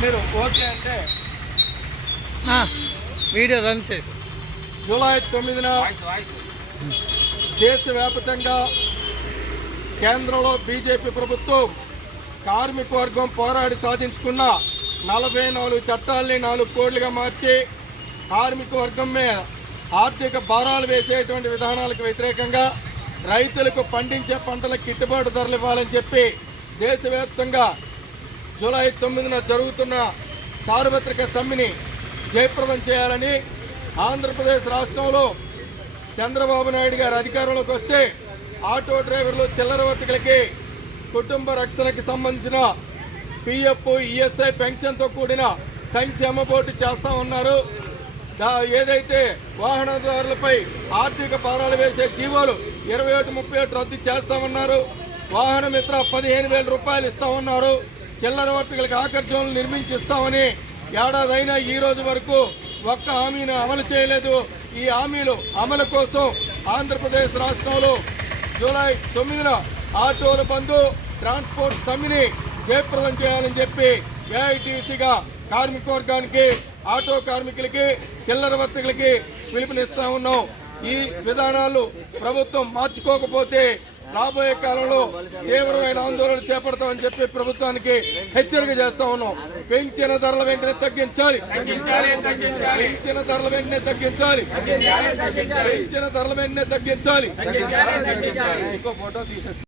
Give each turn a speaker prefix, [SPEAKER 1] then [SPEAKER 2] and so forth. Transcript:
[SPEAKER 1] మీరు ఓకే అంటే
[SPEAKER 2] ఆ, వీడియో రన్ చేసి.
[SPEAKER 1] జూలై తొమ్మిదిన దేశవ్యాప్తంగా కేంద్రంలో బీజేపీ ప్రభుత్వం కార్మిక వర్గం పోరాడి సాధించుకున్న నలభై నాలుగు చట్టాలని నాలుగు కోడ్లుగా మార్చి కార్మిక వర్గం మీద ఆర్థిక భారాలు వేసేటువంటి విధానాలకు వ్యతిరేకంగా రైతులకు పండించే పంటలకు గిట్టుబాటు ధరలు ఇవ్వాలని చెప్పి దేశవ్యాప్తంగా జూలై తొమ్మిదిన జరుగుతున్న సార్వత్రిక సమ్మెని జయప్రదం చేయాలని ఆంధ్రప్రదేశ్ రాష్ట్రంలో చంద్రబాబు నాయుడు గారు అధికారంలోకి వస్తే ఆటో డ్రైవర్లు చిల్లర వర్తకులకి కుటుంబ రక్షణకి సంబంధించిన పిఎఫ్ ఈఎస్ఐ పెన్షన్తో కూడిన సంక్షేమ బోర్డు చేస్తా ఉన్నారు. ఏదైతే వాహనదారులపై ఆర్థిక భారాలు వేసే జీవోలు ఇరవై ఒకటి ముప్పై ఒకటి రద్దు చేస్తామన్నారు వాహన మిత్ర పదిహేను వేల రూపాయలు ఇస్తామన్నారు చిల్లర వర్తకులకు ఆకర్షణలు నిర్మించిస్తామని ఏడాదైనా ఈ రోజు వరకు ఒక్క హామీని అమలు చేయలేదు. ఈ హామీలు అమలు కోసం ఆంధ్రప్రదేశ్ రాష్ట్రంలో జూలై తొమ్మిదిన ఆటోల బంధు ట్రాన్స్పోర్ట్ సమ్మెని జయప్రదం చేయాలని చెప్పి ఏఐటీసీగా కార్మిక వర్గానికి ఆటో కార్మికులకి చిల్లర వర్తకులకి పిలుపునిస్తా ఉన్నాం. ఈ విధానాలు ప్రభుత్వం మార్చుకోకపోతే రాబోయే కాలంలో తీవ్రమైన ఆందోళన చేపడతామని చెప్పి ప్రభుత్వానికి హెచ్చరిక చేస్తా ఉన్నాం. పెంచిన ధరల వెంటనే తగ్గించాలి. పెంచిన ధరల వెంటనే తగ్గించాలి. పెంచిన ధరల వెంటనే తగ్గించాలి. ఇంకో ఫోటో తీసేస్తాం.